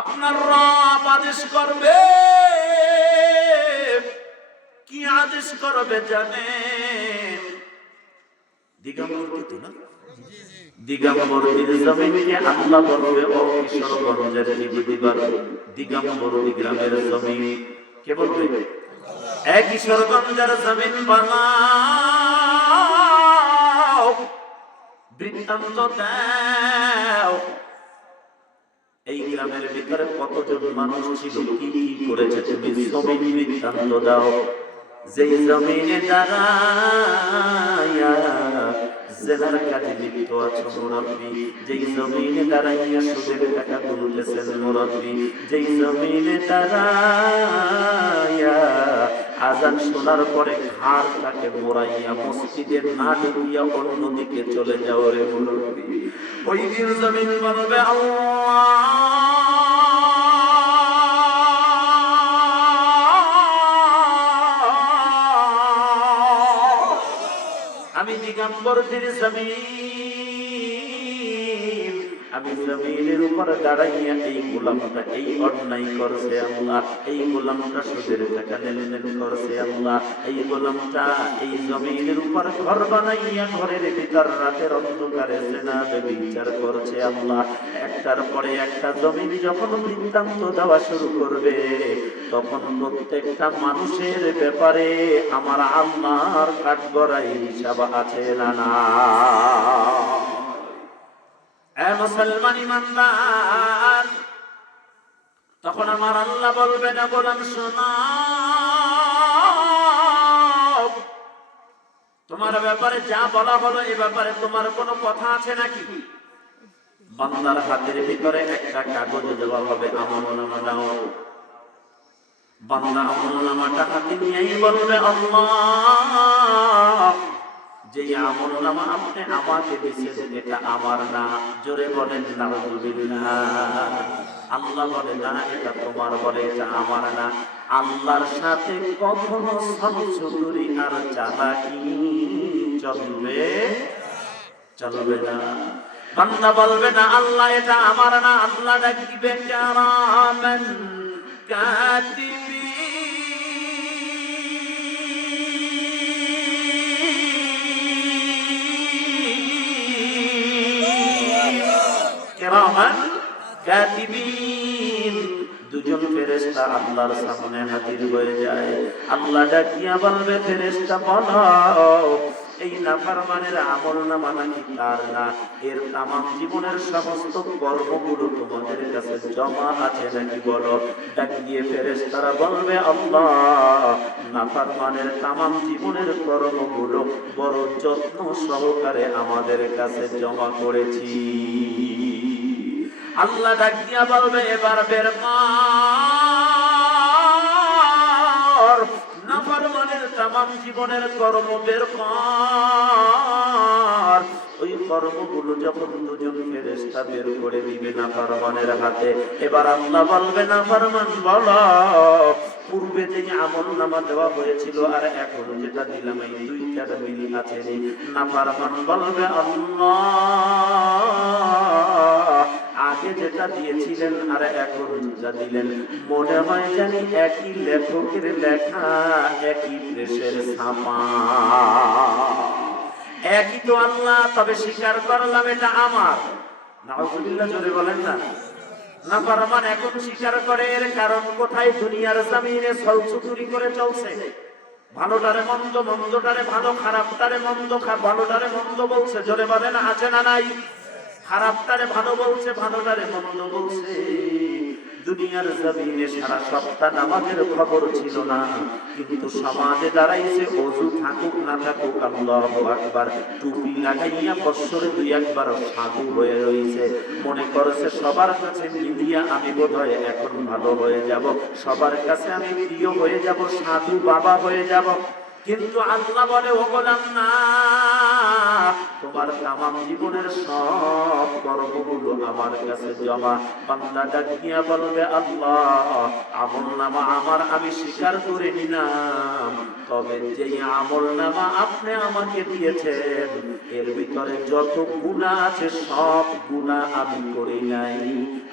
আপনার রব আদেশ করবে, কি আদেশ করবে জানেন? দিগম্বর কিন্তু না, দিগম্বরদের জমিনকে আল্লাহ বলবে, ও কিশোরগঞ্জের দিগম্বর গ্রামের জমিন, কে বলবে? এক কিশোরগঞ্জের জমিন বানাও, বৃত্তান্ত দাও, এই গ্রামের ভিতরে কতজন মানুষ ছিল, কি কি করেছে, তুমি জমিন বৃত্তান্ত দাও। যেই জমিনে দাঁড়াইয়া জেনার কাজে লিপ্ত আছো মুরব্বী, যেই জমিনে দাঁড়াইয়া সুদের টাকা গুনতেছেন মুরব্বী, যেই জমিনে দাঁড়াইয়া আজান শোনার পরে ঘাড়টাকে মোড়াইয়া মসজিদে না ঢুকিয়া অন্যদিকে চলে যাও রে মুরব্বী, ওই দিন জমিন বলবে আমি দিগম্বরদের জমিন, আমি জমিনের উপর দাঁড়াইয়া এই গোলামটা এই অন্যায় করছে আল্লাহ, এই গোলামটা সুদের টাকা লেনদেন করছে আল্লাহ, এই গোলামটা এই জমিনের উপর ঘর বানাইয়া ঘরের ভিতর রাতের অন্ধকারে জেনা ব্যভিচার করছে আল্লাহ। একটার পরে একটা জমিন যখন বৃত্তান্ত দেওয়া শুরু করবে, তখন প্রত্যেকটা মানুষের ব্যাপারে আমার আল্লাহর কাঠগড়াই হিসাব আছে না না? মুসলমান ইমানদার, তখন আমার আল্লাহ বলবে না গোলাম শোনো, তোমার ব্যাপারে যা বলা হলো এ ব্যাপারে তোমার কোনো কথা আছে নাকি? বান্দার হাতের ভিতরে একটা কাগজ দেওয়া হবে, আমলনামা দাও। বান্দা আমলনামাটা হাতে নিয়েই বলবে আল্লাহ, যে আমলনামা আপনি আমাকে দিয়েছেন এটা আমার না। জোরে বলেন নাউযুবিল্লাহ। আল্লাহ বলে না এটা তোমার, বলে এটা আমার না। আল্লাহর সাথে কখনো সমঝুরি আর চালাকি চলবে চলবে না। বান্দা বলবে না আল্লাহ এটা আমার না, আল্লাহ ডাক দিবে কিরামান কাতিবিন, কিরামান কাতিবিন। দুজন ফেরেশতা আল্লাহর সামনে হাজির হয়ে যায়। আল্লাহ ডাকিয়া বলবে ফেরেশতা বলো, এই নাফরমানের আমলনামা নাকি তার না, এর তামাম জীবনের সমস্ত কর্মগুলো তোমাদের কাছে জমা আছে নাকি বলো। ডাক দিয়ে ফেরেশতারা বলবে আল্লাহ, নাফরমানের তামাম জীবনের কর্মগুলো বড় যত্ন সহকারে আমাদের কাছে জমা করেছি। আল্লাহ ডাক দিয়া বলবে এবার বের কর, নাফরমানের তামাম জীবনের কর্ম বের কর। ওই কর্মগুলো যখন দুজন ফেরেশতা বের করে দিবে নাফরমানের হাতে, এবার আল্লাহ বলবে নাফরমান বলো, পূর্বে যে আমলনামা দেওয়া হয়েছিল আর এখন যেটা দিলাম এই দুইটার মিল আছে নি? নাফরমান বলবে আল্লাহ, আগে যেটা দিয়েছিলেন আর এখন যেটা দিলেন মনে হয় জানি একই লেখকের লেখা, একই প্রেসের ছাপা, একই তো আল্লাহ, তবে স্বীকার করলাম এটা আমার। নাউযুবিল্লাহ, জোরে বলেন না। নাফরমান এখন স্বীকার করে, এর কারণ কোথায়? দুনিয়ার জমিনে ছলছুতুরি করে চলছে। ভালোটারে মন্দ, মন্দটারে ভালো, খারাপটারে মন্দ, ভালোটারে মন্দ বলছে। জোরে বলেন আছে না নাই? খারাপটারে ভালো বলছে, ভালোটারে মন্দ বলছে। দুনিয়ার জমিনে সারা সপ্তাহ নামাজের খবর ছিল না, কিন্তু সমাজে দাঁড়াইছে ওযু থাকুক না থাকুক আল্লাহু আকবার, টুপি লাগাইয়া বছরে দুই একবার সাধু হয়ে রয়েছে। মনে করছে সবার কাছে মিলিয়া আমি বোধহয় এখন ভালো হয়ে যাব, সবার কাছে আমি প্রিয় হয়ে যাব, সাধু বাবা হয়ে যাব। কিন্তু আল্লাহ বলে, ও গোলাম না, তোমার তামাম জীবনের সব কর্মগুলো আমার কাছে জমা। বান্দা ডাক দিয়া বলবে, আল্লাহ আমলনামা আমার আমি স্বীকার করে নিলাম, তবে যেই আমলনামা আপনি আমাকে দিয়েছেন এর ভিতরে যত গুনাহ আছে সব গুনাহ আমি করি নাই।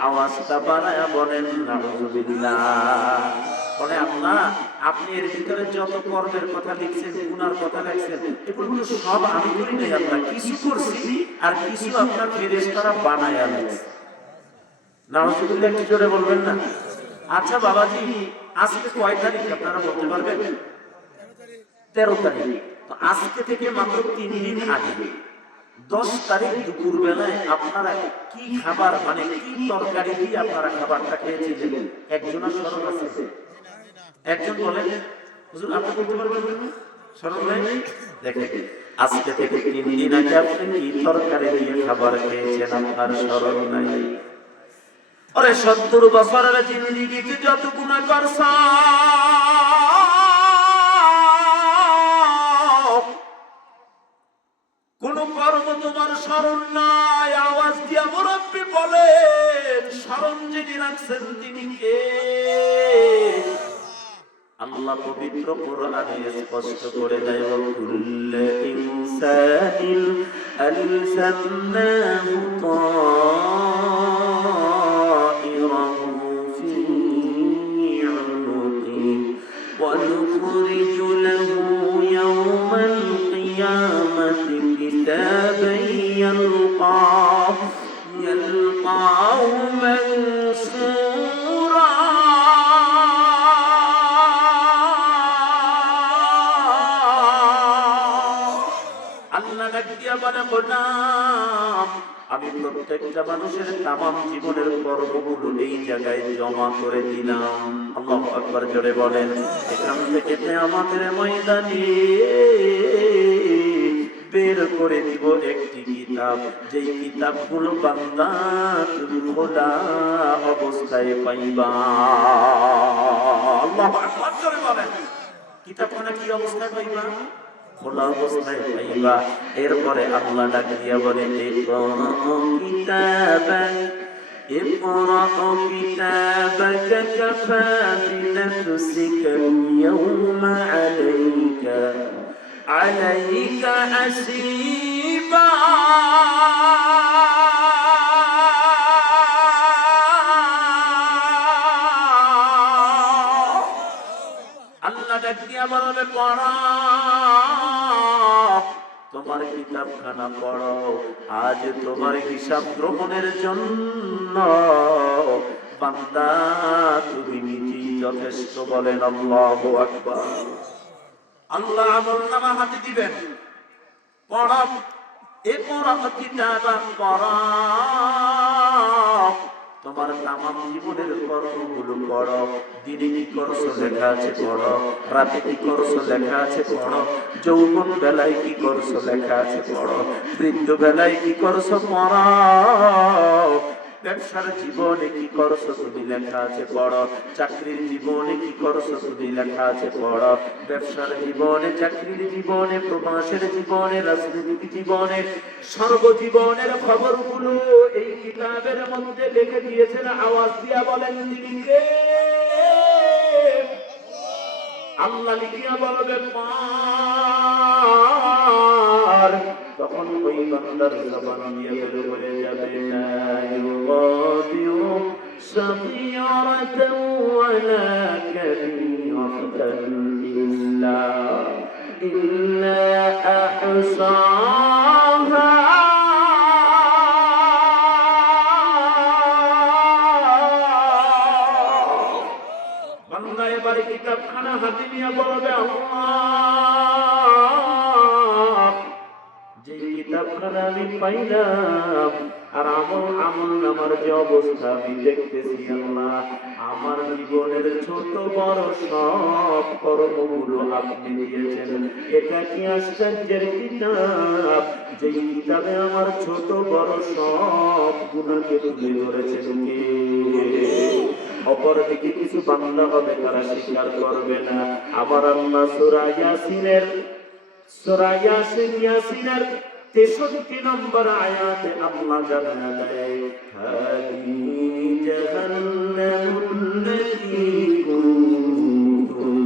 আওয়াজটা বাড়ায়া বলেন নাউযুবিল্লাহ। বলে, আল্লাহ আপনি এর ভিতরে যত কর্মের কথা লিখছেন, গুনার কথা লিখছেন, এগুলো সব আমি করি নাই আল্লাহ, কিছু করছি আর কিছু আপনার ফেরেশতারা বানায়া লিখছে। নাউযুবিল্লাহ, একটু জোরে বলবেন না? আচ্ছা বাবাজি, আজকে কয় তারিখ আপনারা বলতে পারবেন? 13 তারিখ। তো আজকে থেকে মাত্র 3 দিন আগে 10 তারিখ দুপুর বেলায় আপনারা কি খাবার, মানে কি তরকারি দিয়ে আপনারা খাবারটা খেয়েছিলেন? একজন স্মরণ আছে? একজন বলেন হুজুর, আপনি বলতে পারবেন? স্মরণ নাই? দেখেন, আজকে থেকে 3 দিন আগে আপনি কি তরকারি দিয়ে খাবার খেয়েছেন আপনার স্মরণ নাই? আরে 70 বছরের জিন্দেগিতে যত গুনাহ করছ, কোন কর্ম তোমার স্মরণ নাই। আওয়াজ দিয়া মুরব্বি বলেন, স্মরণ যিনি রাখছেন তিনি কে? আল্লাহ পবিত্র কোরআনে স্পষ্ট করে দেয়, কুল্লু ইনসানিন আলজামনাহু তাইরাহু ফি উনুকি ওয়া নুখরিজু লাহু ইয়াওমাল কিয়ামাতি কিতাবান ইয়ালকাহু মানসুরা। আমি প্রত্যেকটা মানুষের তামাম জীবনের কর্মগুলো এই জায়গায় জমা করে দিলাম। আল্লাহু আকবার, জোরে বলেন। এখান থেকে আমাদের ময়দানে বের করে দিব একটি কিতাব, যেই কিতাবগুলো বান্দা তুমি খোলা অবস্থায় পাইবা। আল্লাহু আকবার, জোরে বলেন। কিতাবখানা কি অবস্থায় পাইবা? খোলা অবস্থায় পাইবা। এরপরে আল্লাহ ডাক দিয়া বলে, ইকরা কিতাবাকা কাফা বিনাফসিকা আল-ইয়াওমা আলাইকা হাসিবা। আল্লাহ ডাক দিয়া বলবে, পড়া, তোমার কিতাবখানা পড়ো, আজ তোমার হিসাব গ্রহণের জন্য বান্দা তুমি নিজেই যথেষ্ট। বলেন আল্লাহু আকবার। আল্লাহ আমলনামা হাতে দিবেন, পড়ো, ইকরা কিতাবা, পড়ো, তোমার তামাম জীবনের কর্মগুলো পড়ো। দিনে কি করছো লেখা আছে পড়ো, রাতে কি করছো লেখা আছে পড়ো, যৌবন বেলায় কি করছো লেখা আছে পড়ো, বৃদ্ধ বেলায় কি করছো পড়ো, ব্যবসার জীবনে কি করছো তুমি লেখা আছে পড়ো, চাকরির জীবনে কি করছো তুমি লেখা আছে পড়ো, ব্যবসার জীবনে, চাকরির জীবনে, প্রবাসের জীবনে, রাজনৈতিক জীবনে, সর্বজীবনের খবরগুলো এই কিতাবের মধ্যে লিখে দিয়েছেন। আওয়াজ দিয়া বলেন তিনি কে? আল্লাহ লিখিয়া বলবে পার। তখন ওই বান্দার জবান দিয়ে বের হয়ে যাবে, লা ইউগাদিরু সাগীরাতান ওয়ালা কাবীরাতান ইল্লা আহসাহা। বান্দা এবারে কিতাবখানা হাতে নিয়ে বলবে, আল্লাহ যে কিতাবখানা আমি পাইলাম আর আমলনামার যে অবস্থা আমি দেখতেছি, আল্লাহ আমার জীবনের ছোট বড় সব কর্মগুলো আপনি দিয়েছেন। এটা কি আশ্চর্যের কিতাব, যে কিতাবে আমার ছোট বড় সব গুনাহকে তুলে ধরেছেন কে? অপরদিকে কিছু বান্দা হবে তারা স্বীকার করবে না। আমার আল্লাহ সূরা ইয়াসিনের 63 নম্বর আয়াতে আল্লাহ জানা দেয়, হাদিহি জাহান্নামুল্লাতী কুনতুম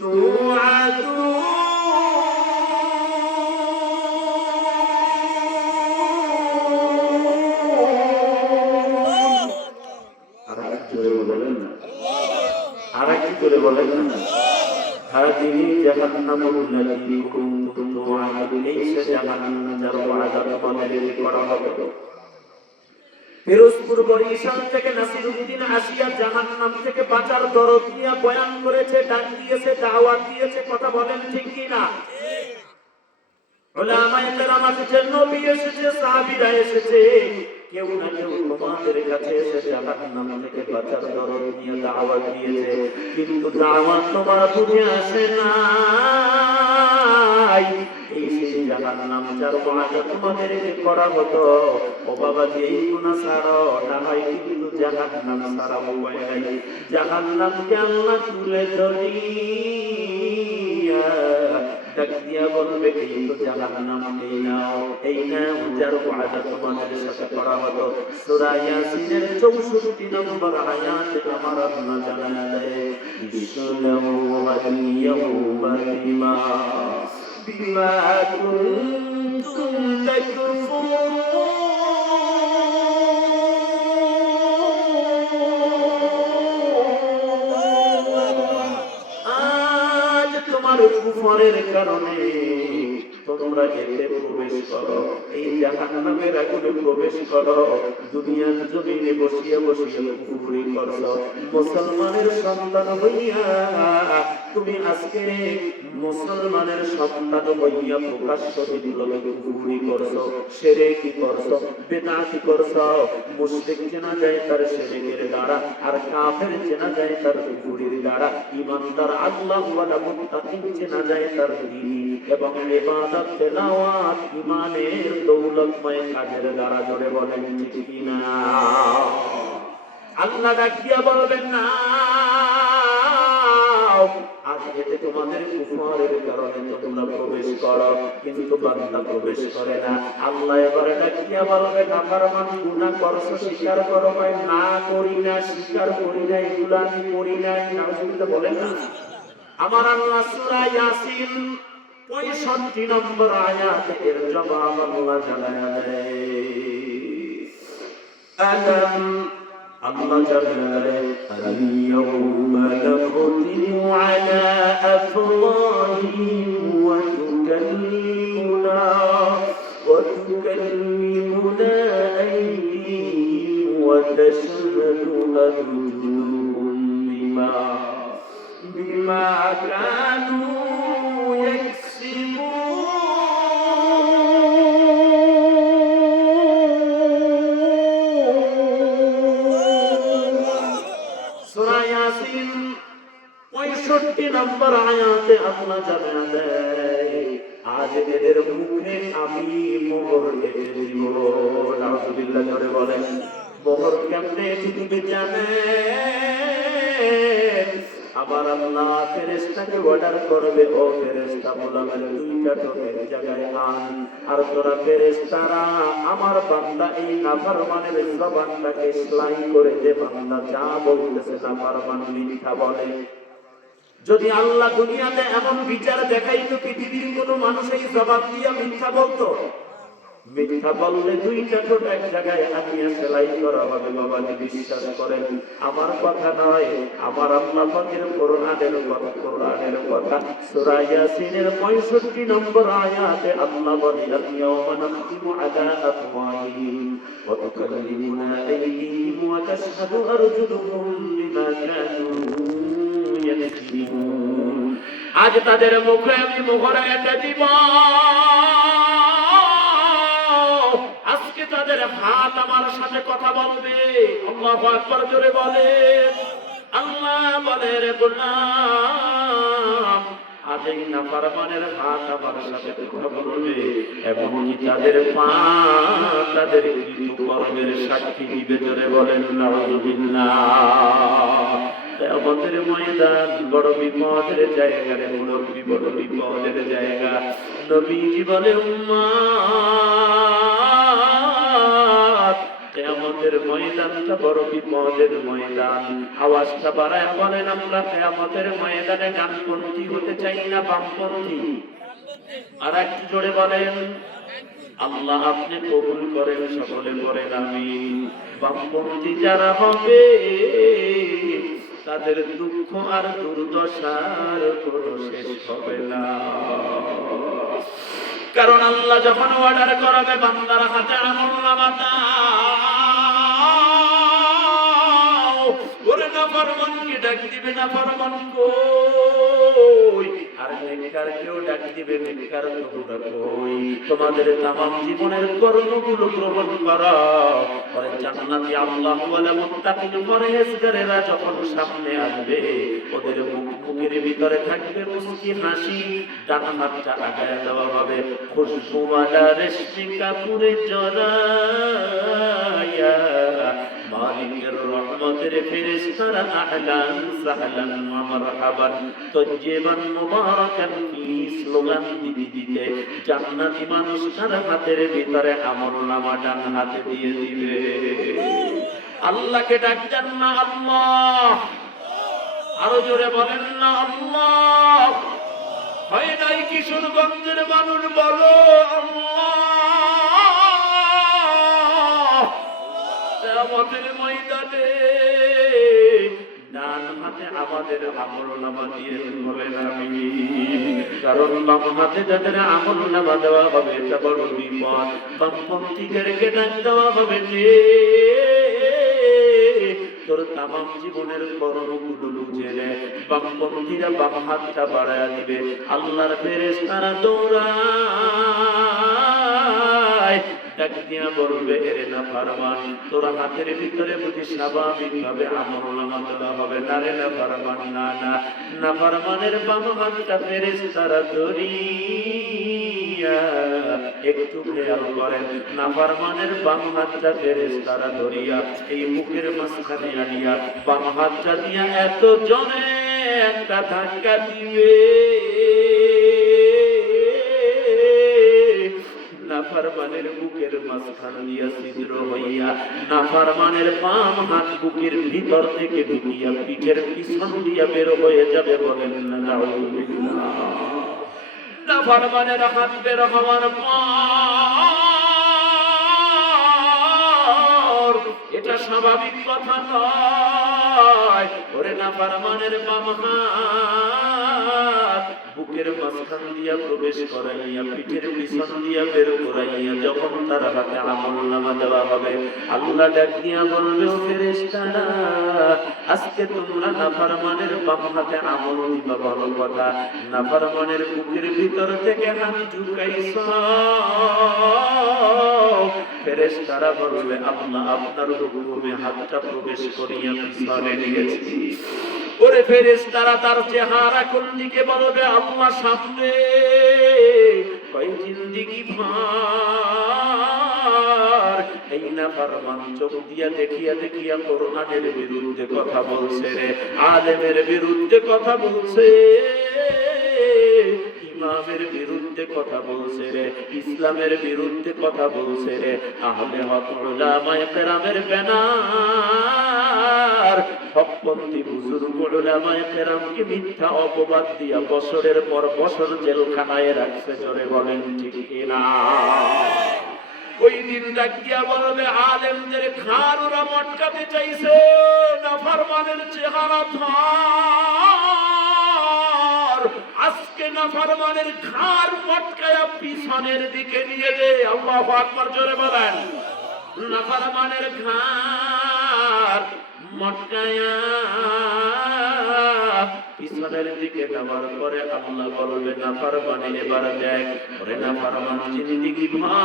তুআদুন। আরেকটু জোরে বলেন না, হাদিহি জাহান্নামুল্লাতী কুনতুম তুআদুন। এই সে জাহান্নাম যার ওয়াদা তোমাদেরকে করা হবে। ফিরোজপুর বরিশাল থেকে নাসিরউদ্দিন আসিয়া জাহান্নাম থেকে বাঁচার দরদ নিয়ে বয়ান করেছে, ডাক দিয়েছে, দাওয়াত দিয়েছে। কথা বলেন ঠিক কি না? উলামায়ে কেরাম এসেছে, নবী এসেছে, সাহাবীরা এসেছে, কেউ না কেউ তোমাদের কাছে এসে জাহান্নাম থেকে বাঁচার দরদ নিয়ে দাওয়াত দিয়েছে, কিন্তু দাওয়াত তোমার বুঝে আসে না। এই সেই জাহান্নাম যার ওয়াদা তোমাদেরকে করা হতো, ও বাবাজি এই গুনাহ ছাড়ো না হয় কিন্তু জাহান্নাম ছাড়া উপায় নাই। জাহান্নামকে আল্লাহ তুলে ধরিয়া ডাক দিয়া বলবে, এই তো জাহান্নাম, এই নাও যার ওয়াদা তোমাদের সাথে করা হতো। সূরা ইয়াসিনের 64 নম্বর আয়াতে আমার আল্লাহ জানা দেয়, ইসলামু ওয়ালিয়াহুমা বিমা কুনতুম তাকফুরুন। আজ তোমার কুফরের কারণে তোমরা এতে প্রবেশ করো, এই জাহান্নামের আগুনে প্রবেশ করো। দুনিয়ার জমিনে বসিয়া বসিয়া কুফরি করছো। মুসলমানের সন্তান হইয়া তুমি আজকে মুসলমানের সন্তান হইয়া প্রকাশ্য বিপ্লবে কুফরি করছো, শিরকি করছো, বিদআতি করছো। মুশরিক চেনা যায় তার শিরকের দ্বারা, আর কাফের চেনা যায় তার কুফরির দ্বারা। ঈমানদার আল্লাহ ওয়ালা মুত্তাকিন চেনা যায় তার দ্বীন এবং ইবাদত, তেলাওয়াত, ঈমানের দৌলতময় কাজের দ্বারা। জোরে বলেন ঠিক কি না? আল্লাহ ডাকিয়া বলবেন না, আজ এতে তোমাদের কুফরের কারণে তোমরা প্রবেশ করো, কিন্তু বান্দা প্রবেশ করে না। আল্লাহ এবারে ডাকিয়া বলবে, নাফরমান গুনাহ করছো, স্বীকার করো। ভাই না করি না, স্বীকার করি না, এগুলো আমি করি নাই। নাউজুবিল্লাহ বলেন না। আমার আল্লাহ সূরা ইয়াসিন 65 নম্বর আয়াতে এর জবাব আল্লাহ জানায়া দেয়। আল্লাহ জানালে, আল-ইয়াউমা নাখতিমু আলা আফওয়াহিহিম ওয়া তুকাল্লিমুনা আইদিহিম ওয়া তাশহাদু আরজুলুহুম বিমা কানু ইয়াকসিবুন। সূরা ইয়াসিন 65 নম্বর আয়াতে আল্লাহ জানা দেয়, আজ এদের মুখে আমি মোহর এঁটে দিব। নাউজুবিল্লাহ জোরে বলেন। মোহর কেমনে এঁটে দিবে জানেন? আবার আল্লাহ ফেরেশতাকে অর্ডার করবে, ও ফেরেশতা গোলামের দুইটা ঠোঁটের জায়গায় আন, আর তোরা ফেরেশতারা আমার বান্দা এই নাফরমানের জবানটাকে সেলাই করে দে। বান্দা যা বলতেছে নাফরমান মিথ্যা বলে। যদি আল্লাহ দুনিয়াতে এমন বিচার দেখাইতো, পৃথিবীর কোনো মানুষ এই জবাব দিয়া মিথ্যা বলতো? মিথ্যা বললে দুইটা ঠোঁট এক জায়গায় আনিয়া সেলাই করা হবে। বাবাজি বিশ্বাস করেন, আমার কথা নয়, আমার আল্লাহ পাকের কোরআনের কথা। কোরআনের কথা সূরা ইয়াসিনের 65 নম্বর আয়াতে আল্লাহ বলে, আল-ইয়াওমা নাখতিমু আলা আফওয়াহিহিম ওয়া তুকাল্লিমুনা আইদিহিম ওয়া তাশহাদু আরজুলুহুম বিমা কানু ইয়াকসিবুন। আজ তাদের মুখে আমি মোহর এঁটে দিব। আজকে তাদের হাত আমার সাথে কথা বলবে। আল্লাহু আকবার জোরে বলেন। আল্লাহ বলে, রে গোলাম, আজ এই নাফরমানের হাত আমার সাথে কথা বলবে, এমনকি তাদের পা তাদের কৃতকর্মের সাক্ষী দিবে। জোরে বলেন নাউযুবিল্লাহ। আমাদের ময়দান বড় বিপদের জায়গা রে মুরব্বি, বড় বিপদের জায়গা। নবীজি বলে উম্মাত, কিয়ামতের ময়দানটা বড় বিপদের ময়দান। আওয়াজটা বাড়ায় বলেন, আমরা কিয়ামতের ময়দানে ডানপন্থী হতে চাই না বামপন্থী? আর একটু জোরে বলেন, আল্লাহ আপনি কবুল করেন, সকলে করেন আমিন। বামপন্থী যারা হবে তাদের দুঃখ আর দুর্দশার কোনো শেষ হবে না। কারণ আল্লাহ যখন অর্ডার করবে বান্দার হাতে আমলনামা দাও, ওরে নাফরমানকে ডাক দিবে, নাফরমান কই? আর নেককার কেউ ডাক দিবে, নেককার তোমরা কই? তোমাদের তামাম জীবনের কর্মগুলো গ্রহণ করো। পরে জান্নাতি আল্লাহ ওয়ালা মুত্তাকিন পরহেজগারেরা যখন সামনে আসবে, ওদের মুখের ভিতরে থাকবে মুস্কি হাসি, ডান হাতটা আগায় দেওয়া হবে খুশবুওয়ালা রেশমি কাপড়ে জড়ায়া। মালিকের রহমতের ফেরেশতারা আহলান সাহলান ওয়া মারহাবান তাইয়িবান মুবারাকান ফিহি স্লোগান দিতে দিতে জান্নাতি মানুষ তার হাতের ভিতরে আমলনামা ডান হাতে দিয়ে দিবে। আল্লাহকে ডাকতেন না আল্লাহ, আরো জোরে বলেন না আল্লাহ। হয় নাই কিশোরগঞ্জের মানুষ বলো আল্লাহ। কিয়ামতের ময়দানে ডান হাতে আমাদের আমলনামা দিয়ে বলেন আমিন। কারণ বাম হাতে যাদের আমলনামা দেওয়া হবে এটা বড় বিপদ। বামপন্থীদেরকে ডাক দেওয়া হবে যে তোর তামাম জীবনের কর্মগুলো লুঝে নে। বামপন্থীরা বাম হাতটা বাড়ায়া দিবে, আল্লাহর ফেরেশতারা দৌড়ায় ডাক দিয়া বলবে, এরে নাফরমান, তোর হাতের ভিতরে বুঝি স্বাভাবিকভাবে আমলনামা দেওয়া হবে না রে নাফরমান? না না, নাফরমানের বাম হাতটা ফেরেশতারা ধরিয়া, একটু খেয়াল করেন, নাফরমানের বাম হাতটা ফেরেশতারা ধরিয়া এই মুখের মাঝখানে আনিয়া বাম হাতটা দিয়া এত জনে একটা ধাক্কা দিবে, নাফরমানের বুকের মাঝখান দিয়া ছিদ্র হইয়া নাফরমানের বাম হাত বুকের ভিতর থেকে ঢুকিয়া পিঠের পিছন দিয়া বের হয়ে যাবে। বলেন না নাউযুবিল্লাহ। নাফরমানের হাত বের হওয়ার পর এটা স্বাভাবিক কথা নয়। ওরে নাফরমানের বাম হাত বুকের মাঝখান দিয়া প্রবেশ করাইয়া পিঠের পিছন দিয়া বের করাইয়া যখন তার হাতে আমলনামা দেওয়া হবে, আল্লাহ ডাক দিয়া বলবে, ও ফেরেশতারা, আজকে তোমরা নাফরমানের বাম হাতে আমল দিবা, ভালো কথা। নাফরমানের বুকের ভিতর থেকে হাত ঢুকাইছো। ফেরেশতারা বলবে, আল্লাহ আপনার হুকুমে হাতটা প্রবেশ করিয়া পিছনে নিয়েছি। ওরে ফেরেশতারা তার চেহারা কোন দিকে বলবে, আল্লাহ সামনে। কই জিন্দেগি ভার। এই নাফরমান চোখ দিয়া দেখিয়া দেখিয়া কোরআনের বিরুদ্ধে কথা বলছে রে, আলেমের বিরুদ্ধে কথা বলছে, ইমামের বিরুদ্ধে কথা বলছে রে, ইসলামের বিরুদ্ধে কথা বলছে রে। আহলে হক উলামায়ে কেরামের ব্যানার হকপন্থী বুজুর্গ উলামায়ে কেরামকে মিথ্যা অপবাদ দিয়া বছরের পর বছর জেলখানায় রাখছে। জোরে বলেন ঠিক কিনা? ওই দিন ডাকিয়া বলবে, আলেমদের ঘাড় ওরা মটকাতে চাইছে, নাফরমানের চেহারা ধর। আজকে নাফরমানের ঘাড় মটকায়া পিছনের দিকে নিয়ে দে। আল্লাহু আকবার, জোরে বলেন। নাফরমানের ঘাড় মটকায়া পিছনের দিকে নেওয়ার পরে আল্লাহ বলবে, নাফরমানে এবার দেখ। ওরে নাফরমান জিন্দেগি ভার,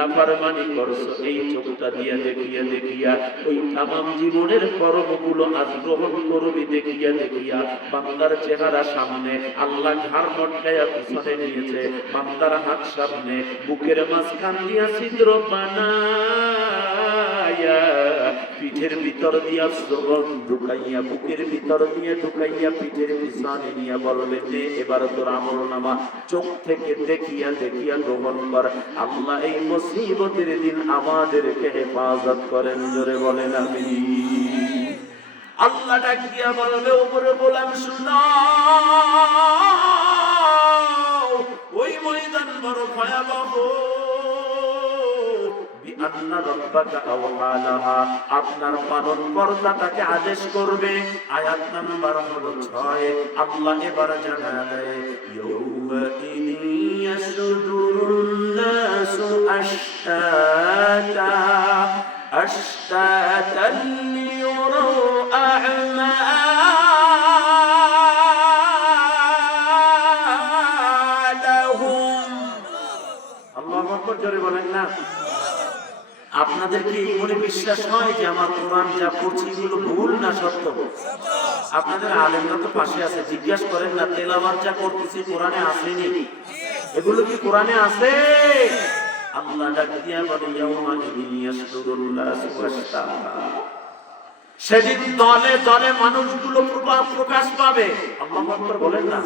নাফরমানি করছো এই চোখটা দিয়া দেখিয়া দেখিয়া ওই তামাম জীবনের কর্মগুলো আজ গ্রহণ করবি দেখিয়া দেখিয়া বান্দার চেহারা সামনে আল্লাহ ঘাড় মটকায়া পিছনে নিয়েছে, বান্দার হাত সামনে বুকের মাঝখান দিয়া ছিদ্র বানায়া পিঠের ভিতর দিয়া শ্রবণ ঢুকাইয়া বুকের ভিতর দিয়ে ঢুকাইয়া পিঠের পিছনে নিয়ে বলবে যে এবার তোর আমলনামা চোখ থেকে দেখিয়া দেখিয়া গ্রহণ কর। আল্লাহ এই মুসিবতের দিন আমাদেরকে হেফাজত করেন, জোরে বলেন আমিন। আল্লাহ ডাক দিয়া বলবে উপরে গোলাম শুনো, ওই ময়দান বড় ভয়াবহ। বিআন্না রাব্বাকা আওহালাহা, আপনার পালনকর্তা তাকে আদেশ করবে। আয়াত নাম্বার হলো 6। আল্লাহ এবার জানায় দেয় ইয়াউমা ইদিন ইয়াসদুরুন নাসু আশতাতা আশতাতান লিয়ুরাউ আ'মালাহুম। আল্লাহু আকবার, জোরে বলেন না। আপনাদের কি মনে বিশ্বাস হয় যে আমার কোরআন যা পড়ছি এগুলো ভুল না সত্য? আপনাদের আলেমরা তো পাশে আছে, জিজ্ঞাসা করেন না তেলাওয়াত যা করতেছি কোরআনে আসেনি? এগুলো কি কোরআনে আছে? আল্লাহ ডাক দিয়া বলে ইয়াউমা ইদিন ইয়াসদুরুন নাসু আশতাতা, সেদিন দলে দলে মানুষগুলো প্রকাশ পাবে। আল্লাহু আকবার বলেন না।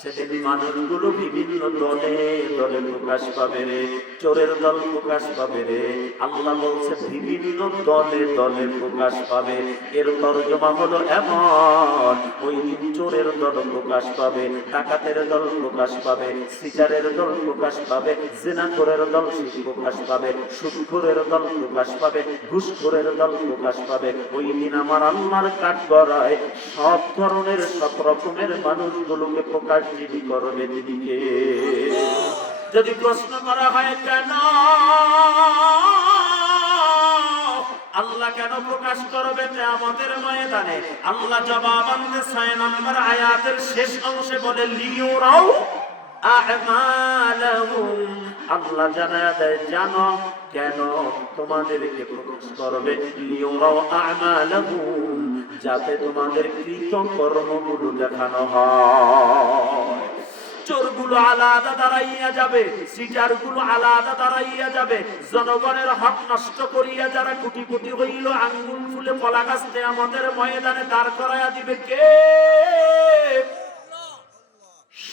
সেদিন মানুষগুলো বিভিন্ন দলে দলে প্রকাশ পাবে রে, চোরের দল প্রকাশ পাবে রে। আল্লাহ বলছে বিভিন্ন দলে দলে প্রকাশ পাবে। এর তরজমা হলো এমন, ওই দিন চোরের দল প্রকাশ পাবে, ডাকাতের দল প্রকাশ পাবে, সিটারের দল প্রকাশ পাবে, জিনাখোরের দল প্রকাশ পাবে, সুদখোরের দল প্রকাশ পাবে, ঘুষখোরের দল প্রকাশ পাবে। ওই দিন আমার আল্লাহর কাঠগড়ায় সব ধরনের সব রকমের মানুষগুলোকে প্রকাশ যিনি করবে তিনিকে। যদি প্রশ্ন করা হয় কেন আল্লাহ কেন প্রকাশ করবে কিয়ামতের ময়দানে, আল্লাহ জবাব আনতে 6 নম্বর আয়াতের শেষ অংশে বলে লিয়ুরাউ আ'মালাহুম। আল্লাহ জানায় দেয় জানো কেন তোমাদেরকে প্রকাশ করবে, লিয়ুরাউ আ'মালাহুম, যাতে তোমাদের কৃত কর্মগুলো দেখানো হয়। চোরগুলো আলাদা দাঁড়াইয়া যাবে, সিটারগুলো আলাদা দাঁড়াইয়া যাবে, জনগণের হক নষ্ট করিয়া যারা কোটি কোটি হইল আঙ্গুল ফুলে কলা গাছ কিয়ামতের ময়দানে দাঁড় করাইয়া দিবে কে?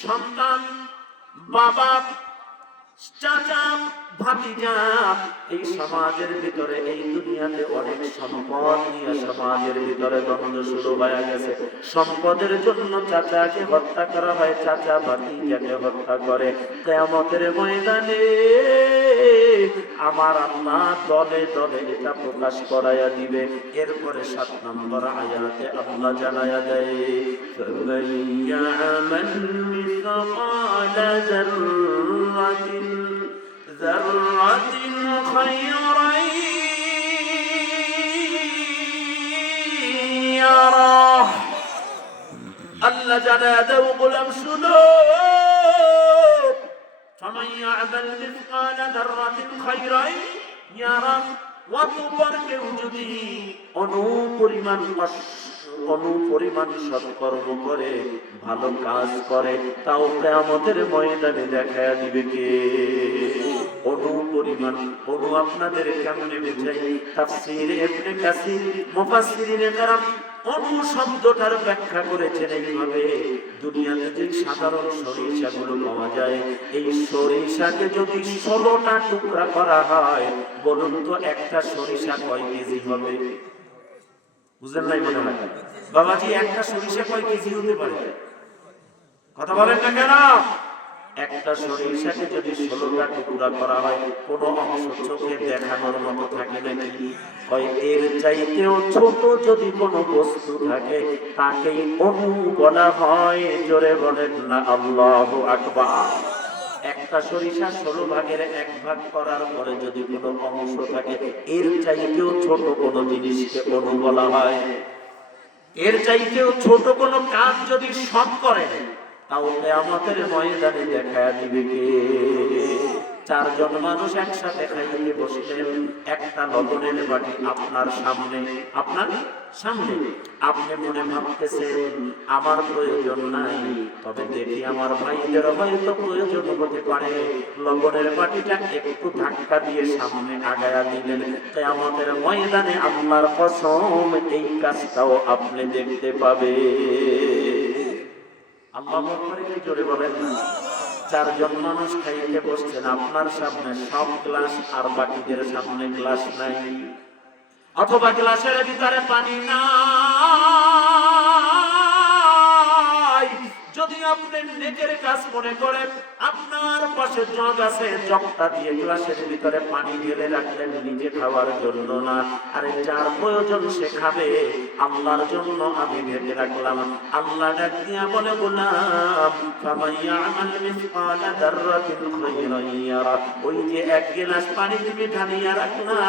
সন্তান, বাবা, চাচা, ভাতিজা। এই সমাজের ভিতরে এই দুনিয়াতে অনেক সম্পদ নিয়ে সমাজের ভিতরে দ্বন্দ্ব শুরু হয়ে গেছে। সম্পদের জন্য চাচাকে হত্যা করা হয়, চাচা ভাতিজাকে হত্যা করে। কিয়ামতের ময়দানে আমার আল্লাহ দলে দলে এটা প্রকাশ করাইয়া দিবে। এরপরে 7 নম্বর আয়াতে আল্লাহ জানায়া দেয় ফামান ইয়া'মাল মিসকালা যাররাতিন খায়রান ইয়ারাহ। আল্লাহ জানায়া দাও গোলাম শুনো, ফামান ইয়া'মাল মিসকালা যাররাতিন খায়রান ইয়ারাহ। অতঃপর কেউ যদি অনুপরিমাণ সৎকর্ম করে, ভালো কাজ করে, তাও কিয়ামতের ময়দানে দেখায়া দিবে কে? অনুপরিমাণ, অনু আপনাদের কেমনে বুঝাই? তাফসীরে ইবনে কাসির মুফাসসিরিনে কেরাম অনু শব্দটার ব্যাখ্যা করেছেন এইভাবে, দুনিয়াতে যে সাধারণ সরিষাগুলো পাওয়া যায়, এই সরিষাকে যদি 16টা টুকরা করা হয়, বলুন তো একটা সরিষা কয় কেজি হবে? বুঝলেন নাই মনে হয়? বাবাজি একটা সরিষা কয় কেজি হতে পারে? কথা বলেন না কেন? একটা সরিষাকে যদি 16টা টুকরা করা হয়, কোনো অংশ চোখে দেখানোর মতো থাকে নাকি? হয় এর চাইতেও ছোট যদি কোনো বস্তু থাকে তাকেই অনু বলা হয়। জোরে বলেন না আল্লাহু আকবার। একটা সরিষা 16 ভাগের 1 ভাগ করার পরে যদি কোনো অংশ থাকে, এর চাইতেও ছোট কোনো জিনিসকে অনু বলা হয়। এর চাইতেও ছোট কোনো কাজ যদি সব করে, তাও কিয়ামতের ময়দানে দেখা দিবে কে? চারজন মানুষ একসাথে খাইয়ে বসলেন, একটা লবণের বাটি আপনার সামনে, আপনার সামনে। আপনি মনে ভাবতেছেন আমার প্রয়োজন নাই, তবে দেখি আমার ভাইদের হয়তো প্রয়োজন হতে পারে। লবণের বাটিটা একটু ধাক্কা দিয়ে সামনে আগায়া দিলেন। কিয়ামতের ময়দানে আল্লাহর কসম এই কাজটাও আপনি দেখতে পাবে। আল্লাহু আকবার, কি জোরে বলেন না? চারজন মানুষ খাইতে বসছেন, আপনার সামনে সব গ্লাস আর বাকিদের সামনে গ্লাস নাই, অথবা গ্লাসের ভিতরে পানি নাই। যদি আপনি নেকের কাজ মনে করেন, আপনার পাশে জগ আছে, জগটা দিয়ে গ্লাসের ভিতরে পানি ঢেলে রাখলেন নিজে খাওয়ার জন্য না, আরে যার প্রয়োজন সে খাবে, আল্লাহর জন্য আমি ঢেকে রাখলাম। আল্লাহ ডাক দিয়া বলে, গোলাম ফামাইয়ামাল মিসকালা দাররাতিন খায়রান ইয়ারা, ওই যে এক গ্লাস পানি তুমি ঢালিয়া রাখলা,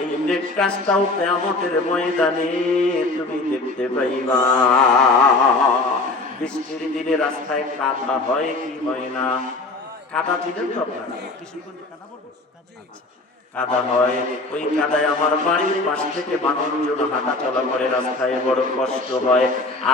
এই নেক কাজটাও কিয়ামতের ময়দানে তুমি দেখতে পাইবা। বৃষ্টির দিনে রাস্তায় কাদা হয় কি হয় না? কাদা চিনেন তো আপনারা? কাদা হয়। ওই কাদায় আমার বাড়ির পাশ থেকে মানুষজন হাঁটা চলা করে, রাস্তায় বড় কষ্ট হয়।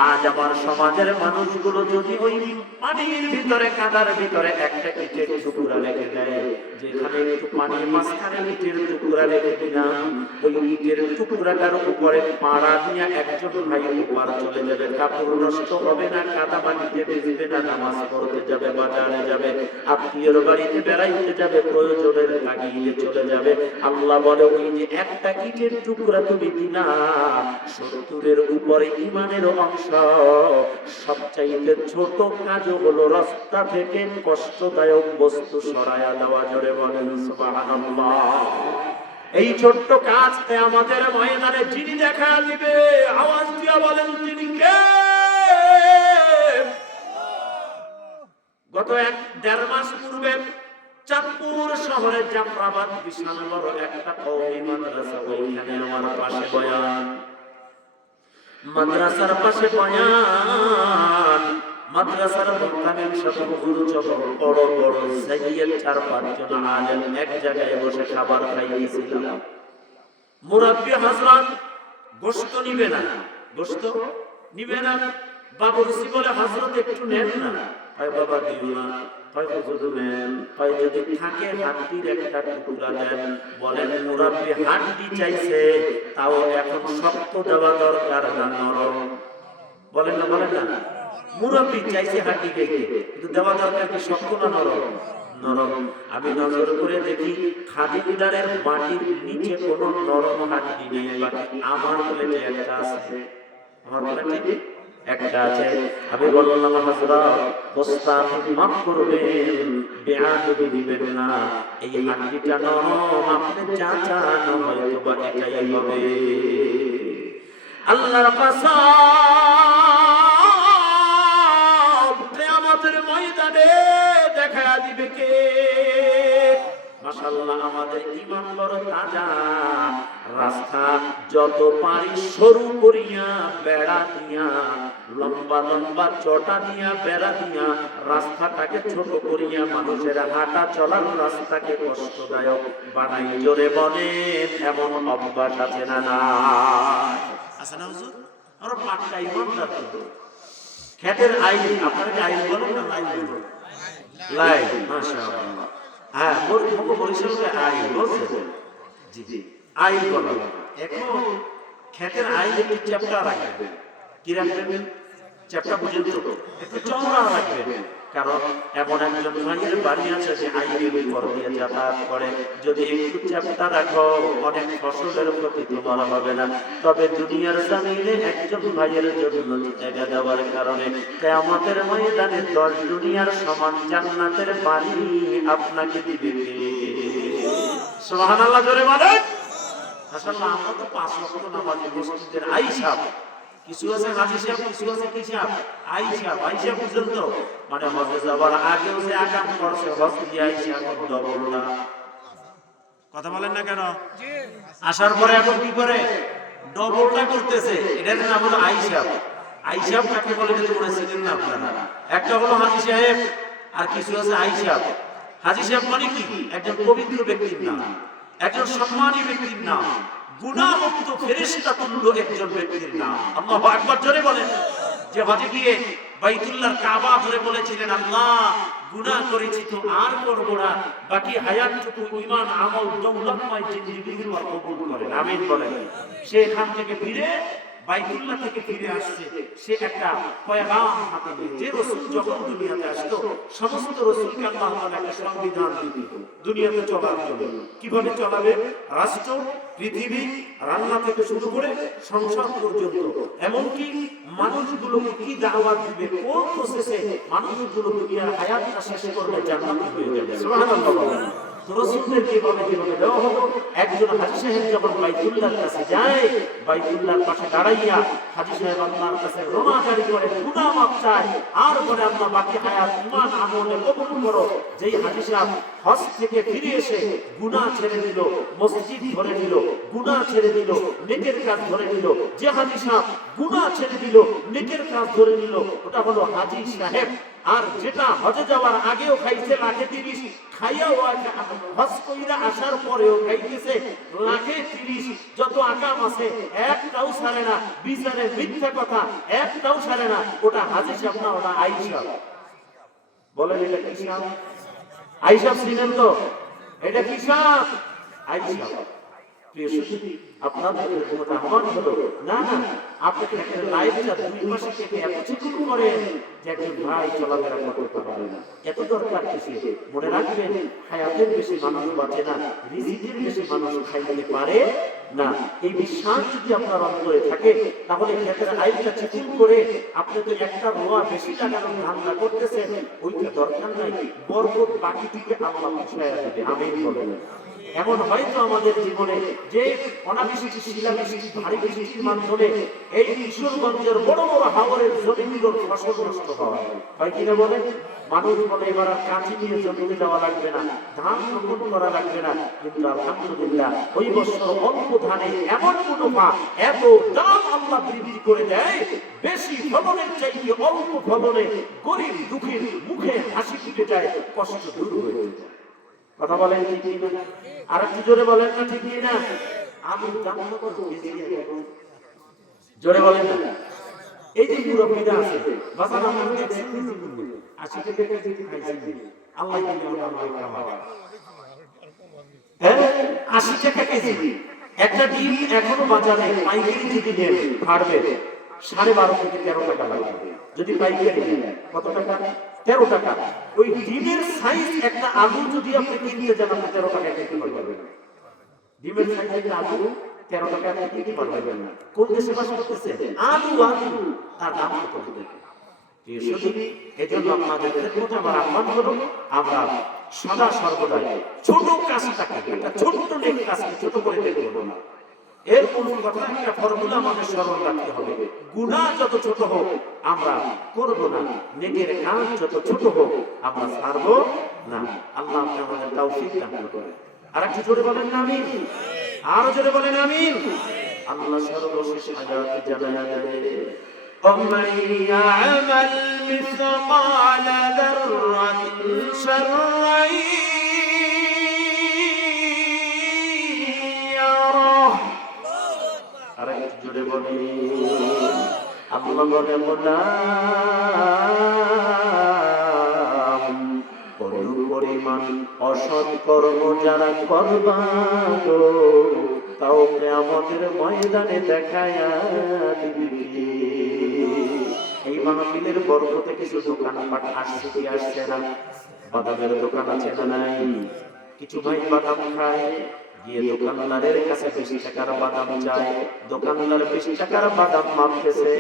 আজ আমার সমাজের মানুষগুলো যদি ওই পানির ভিতরে, কাদার ভিতরে একটা ইটের টুকরা রেখে দেয়, যেখানে একটু পানির মাঝখানে ইটের টুকরা রেখে দিলাম, ওই ইটের টুকরাটার উপরে পাড়া দিয়ে একজন ভাই উপার চলে যাবে, কাপড় নষ্ট হবে না, কাদা পানিতে ভিজবে না, নামাজ পড়তে যাবে, বাজারে যাবে, আত্মীয়র বাড়িতে বেড়াইতে যাবে, প্রয়োজনের তাগিদে চলে যাবে। আল্লাহ বলে, ওই যে একটা ইটের টুকরা তুমি দিলা, 70-এর উপরে ঈমানের অংশ। সবচাইতে ছোট কাজ হলো রাস্তা থেকে কষ্টদায়ক বস্তু সরায়া দেওয়া। জোরে বলেন সুবহানাল্লাহ। এই ছোট্ট কাজ আমাদের ময়দানে যিনি দেখা দিবে, আওয়াজ দিয়া বলেন তিনি কে? গত 1-1.5 মাস পূর্বে চাঁদপুর শহরে জাফরাবাদ বিশাল বড় একটা কওমি মাদ্রাসা, ওইখানে আমার পাশে বয়ান, মাদ্রাসার পাশে বয়ান, মাদ্রাসার মুতামিম সাহেব হুজুর সহ বড় বড় সাইয়্যিদ 4-5 জন আলেম এক জায়গায় বসে খাবার খাইতেছিলাম। মুরাব্বি হযরত গোশত নিবে না, গোশত নিবে না, বাবুরসি বলে হযরত একটু নেন না, হয় বাবা দিও না, হয় হুজুর নেন, হয় যদি থাকে হাড্ডির একটা টুকরা দেন। বলেন মুরাব্বি হাড্ডি চাইছে, তাও এখন শক্ত দেওয়া দরকার না নরম? বলেন না, বলেন না? মুরাব্বি চাইছে হাড্ডি খেতে, কিন্তু দেওয়া দরকার কি শক্ত না নরম? নরম। আমি নজর করে দেখি খাদিমদারের মাটির নিচে কোনো নরম হাড্ডি নেই, বাকি আমার প্লেটে একটা আছে, আমার প্লেটে একটা আছে। আমি বললাম হযরত গোস্তান মাফ করবেন, বেয়াদবি দিবেন না, এই হাড্ডিটা নরম, আপনি যা চান হয়তো বা এটাই হবে। আল্লাহর কসম, কিয়ামতের ময়দানে দেখা দিবে কে? মাশাআল্লাহ, আমাদের ঈমান বড় তাজা। রাস্তা যত পারি সরু করিয়া বেড়া দিয়া, লম্বা লম্বা চটা দিয়া বেড়া দিয়া, রাস্তাটাকে ছোট করিয়া মানুষের হাঁটা চলার রাস্তাকে কষ্টদায়ক বানাই। জোরে বলেন, এমন অভ্যাস আছে না? না আছে না হুজুর? আমরা পাক্কা ঈমানদার তো। খেতের আইন, আপনারা কি আইন বলেন না লাইন বলেন? লাইন, মাশাআল্লাহ। হ্যাঁ, বরিশালে আইন বলছে, জি জি আইন বলা। এখন খেতের আইন একটু চ্যাপ্টা রাখবেন। কি রাখবেন? চ্যাপ্টা বুঝেন তো, একটু চওড়া রাখবেন। কারণ এমন একজন ভাইয়ের বাড়ি আছে যে আইনের উপর দিয়ে যাতায়াত করে, যদি একটু চ্যাপ্টা রাখো অনেক ফসলের ক্ষতি তোমার হবে না। তবে দুনিয়ার জমিনে একজন ভাইয়ের জন্য জায়গা দেওয়ার কারণে কিয়ামতের ময়দানে 10 দুনিয়ার সমান জান্নাতের বাড়ি আপনাকে দিবে কে? সুবহানাল্লাহ, জোরে বলেন। আসলে আমরা তো 5 ওয়াক্ত নামাজি, মসজিদের আইসাব, কিছু আছে হাজি সাহেব, কিছু আছে কি সাহেব, আইসা পর্যন্ত, মানে হজে যাবার আগেও যে আকাম করছে, হজ দিয়ে আইসা এখন ডবল না। কথা বলেন না কেন? আসার পরে এখন কি করে? ডবলটা করতেছে। এটার নাম হলো আইসাব। আইসাব কাকে বলে যদি বলেছিলেন না আপনারা? একটা হলো হাজি সাহেব, আর কিছু আছে আইসাব। হাজী সাহেব মানে কি? একজন পবিত্র ব্যক্তির নাম, একজন সম্মানী ব্যক্তির নাম, গুনাহমুক্ত ফেরেশতা তুল্য একজন ব্যক্তির নাম। আল্লাহু আকবার জোরে বলেন। যে হজে গিয়ে বাইতুল্লাহর কাবা ধরে বলেছিলেন, আল্লাহ গুনাহ করেছি তো আর করব না, বাকি হায়াতটুকু ঈমান আমল দৌলতময় জিন্দেগির উপর কবুল করেন, আমিন বলেন। সে এখান থেকে ফিরে বাইতুল্লাহ থেকে ফিরে আসছে, সে একটা পয়গাম হাতে নিয়ে। যে রাসূল যখন দুনিয়াতে আসতো সমস্ত রাসূলকে আল্লাহ তাআলা একটা সংবিধান দিতেন দুনিয়াতে চলার জন্য। কিভাবে চলাবে? রাষ্ট্র, পৃথিবী, রান্না থেকে শুরু করে সংসার পর্যন্ত, এমনকি মানুষগুলোকে কি দাওয়াত দিবে, কোন প্রসেসে মানুষগুলো দুনিয়ার হায়াতটা শেষ করবে, জান্নাতি হয়ে যাবে। সুবহানাল্লাহ। রাসূলদের কিভাবে কিভাবে দেওয়া হলো। একজন হাজী সাহেব যখন বাইতুল্লাহর কাছে যায়, বাইতুল্লাহর পাশে দাঁড়াইয়া হাজী সাহেব আল্লাহর কাছে রোনাজারি করে, গুনাহ মাফ চায়, আর বলে আল্লাহ বাকি হায়াত ঈমান আমলে কবুল করো। যেই হাজী সাহেব হজ থেকে ফিরে এসে গুনাহ ছেড়ে দিল, মসজিদ ধরে নিল, গুনাহ ছেড়ে দিল, নেকের কাজ ধরে নিল, যে হাজী সাহেব গুনাহ ছেড়ে দিল, নেকের কাজ ধরে নিল, ওটা হলো হাজী সাহেব। আর যেটা হজে যাওয়ার আগেও খাইছে লাখে 30, খাইয়াও হজ কইরা আসার পরেও খাইতেছে লাখে 30, যত আকাম আছে একটাও ছাড়ে না, বিচারে মিথ্যা কথা একটাও ছাড়ে না। ওটা হাজী সাহেব না, ওটা আয়েশা। বলেন এটা কি সাহেব? আয়েশা ছিলেন তো? এটা কি সাহেব? আয়েশা। প্রিয় সুধী, আপনাদের ক্ষমতা আমার হলো না না, আপনি একটা লাইফটা দুই মাসে থেকে এত চিকুন করেন যে একজন ভাই চলাফেরা করতে পারবে না। এত দরকার কিছু মনে রাখবেন, হায়াতের বেশি মানুষ বাঁচে না, রিজিকের বেশি মানুষ খাইতে পারে না। এই বিশ্বাস যদি আপনার অন্তরে থাকে, তাহলে ক্ষেতের আইটা চিকুন করে আপনি তো একটা রোয়া বেশি লাগানোর ধান্দা করতেছেন, ওইটা দরকার নাই। বরকত বাকি থেকে আল্লাহ পুষায়া দেবে, আমিন বলেন। এমন হয়তো আমাদের জীবনে যে অনাবৃষ্টি, শিলাবৃষ্টি, ভারী বৃষ্টির মাধ্যমে এই কিশোরগঞ্জের বড় বড় হাওরের জমিগুলোর ফসল নষ্ট হয়, হয় কিনা বলেন? মানুষ বলে এবার আর কাঁচি নিয়ে জমিতে যাওয়া লাগবে না, ধান রোপণ করা লাগবে না, কিন্তু আলহামদুলিল্লাহ ওই বছর অল্প ধানে এমন মুনাফা, এত দাম আল্লাহ বৃদ্ধি করে দেয়, বেশি ফলনের চাইতে অল্প ফলনে গরিব দুঃখীর মুখে হাসি ফুটে যায়, কষ্ট দূর হয়ে যায়। কথা বলেন ঠিক না? আর একটু জোরে বলেন না ঠিক না? আলুর দাম কত কেজি এখন? জোরে বলেন না। এই যে মুরব্বিরা আছে বাজার আমরা দেখছেন 80 টাকা কেজি খাইছি, আল্লাহ দিলে আল্লাহ খাওয়া। হ্যাঁ 80 টাকা কেজি। একটা ডিম এখনো বাজারে পাইকারি যদি নেন ফাড়বে 12.5 থেকে 13 টাকা লাগবে। যদি পাইকারি নেন কত টাকা? 13 টাকা। ওই ডিমের সাইজ একটা আলু যদি আপনি কিনতে যান, আপনি 13 টাকা কিনতে পারবেন না। ডিমের সাইজ একটা আলু 13 টাকা আপনি কিনতে পারবেন না। কোন দেশে বাস করতেছে? আলু তার দাম কত হবে? এজন্য আপনাদের খেদমতে আমার আহ্বান হলো, আমরা সদা সর্বদা ছোট কাজটাকে, একটা ছোট্ট নেক কাজকে ছোট করে দেখব না। এর কোন কথা একটা ফর্মুলা আমাদের স্মরণ রাখতে হবে। গুনাহ যত ছোট হোক আমরা করব না, নেকের কাজ যত ছোট হোক আমরা ছাড়ব না। আল্লাহ আমাদের তৌফিক দান করুন। আরেকটু জোরে বলেন আমিন। আরো জোরে বলেন আমিন। আল্লাহ সর্বশেষ আয়াতে জানায়া দেন, وَمَن يَعْمَلْ مِثْقَالَ ذَرَّةٍ شَرًّا يَرَهُ। আরেকটু জোরে বলেন। আল্লাহ বলে কোন পরিমাণ অসৎ কর্ম যারা করবা তাও কিয়ামতের ময়দানে দেখায়া দিবি। এই মাহফিলের বরকতে কিছু দোকানপাট আসছে কি আসছে না? বাদামের দোকান আছে না নাই? কিছু ভাই বাদাম খায়, গিয়ে দোকানদারের কাছে 20 টাকার বাদাম চায়, দোকানদার 20 টাকার বাদাম মাপতেছে,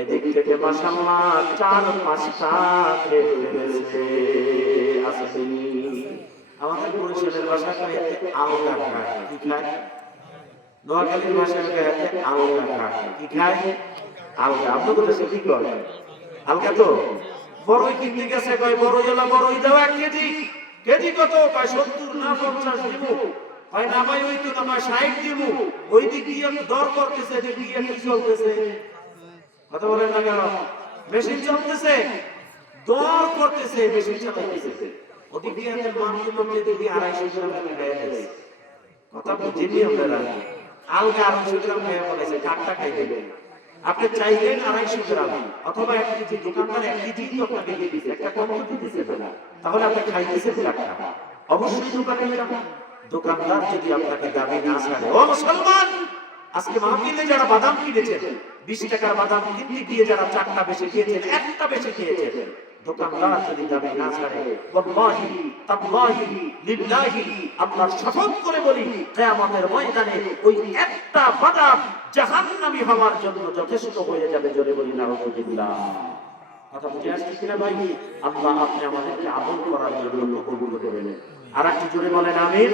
এদিক থেকে মাশাআল্লাহ 4-5টা খেয়ে ফেলেছে। আসেনি আমাদের বরিশালের ভাষায় কয়েকটা আলগা খায়, কি খায়? নোয়াখালীর ভাষায় কয়েকটা আলগা খায়, কি খায়? আলগা। আপনাদের দেশে কি করে? আলগা তো বড়ই কিনতে গেছে, কয় বড়ই এলা বড়ই দাও 1 কেজি। কেজি কত? কয় 70 না 50 দিব। কয় না ভাই ওই তো না, কয় 60 দিব। ওই দিক দিয়ে দর করতেছে, এদিক দিয়ে কি চলতেছে? কথা বলেন না কেন? মেশিন চলতেছে, দর করতেছে, মেশিন চালাইতেছে। ওদিকে মানতে করতে দিদি 250 গ্রাম খাইয়া গেছে। কথা বুঝিনি আপনারা? আলগা 250 গ্রাম খাইয়া বলেছে কাটটা খাই দেবে। আপনি চাইলেন 250 গ্রাম অথবা 1 কেজি, দোকানদার 1 কেজি তো আপনাকে দিয়ে দিচ্ছে, একটা কম তো দিচ্ছে না, তাহলে আপনি খাইতেছেন কাটটা। অবশ্যই দোকানে যাবেন। দোকানদার যদি আপনাকে দাবি না ছাড়ে, ও মুসলমান, আজকে মাহফিলে যারা বাদাম কিনেছেন, 20 টাকার বাদাম কিনতে গিয়ে যারা 4টা বেশি খেয়েছেন, 1টা বেশি খেয়েছেন, দোকানদার যদি দাবি না ছাড়ে, ওয়াল্লাহি তাল্লাহি লিল্লাহি, আল্লাহর শপথ করে বলি, কিয়ামতের ময়দানে ওই একটা বাদাম জাহান্নামী হওয়ার জন্য যথেষ্ট হয়ে যাবে। জোরে বলি নাউযুবিল্লাহ। কথা বুঝে আসছে কিনা ভাই? আল্লাহ আপনি আমাদেরকে আমল করার জন্য কবুল করবেন। আর একটু জোরে বলেন আমিন।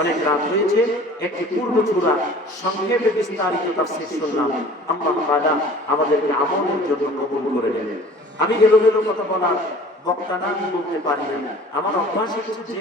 অনেক রাত হয়েছে, একটি পূর্ণ সূরা সংক্ষেপে বিস্তারিত তাফসীর শুনলাম। আল্লাহ তাআলা আমাদেরকে আমলের জন্য কবুল করে নেন। আমি এলোমেলো কথা বলার বক্তা না, আমি বলতে পারি না। আমার অভ্যাস হচ্ছে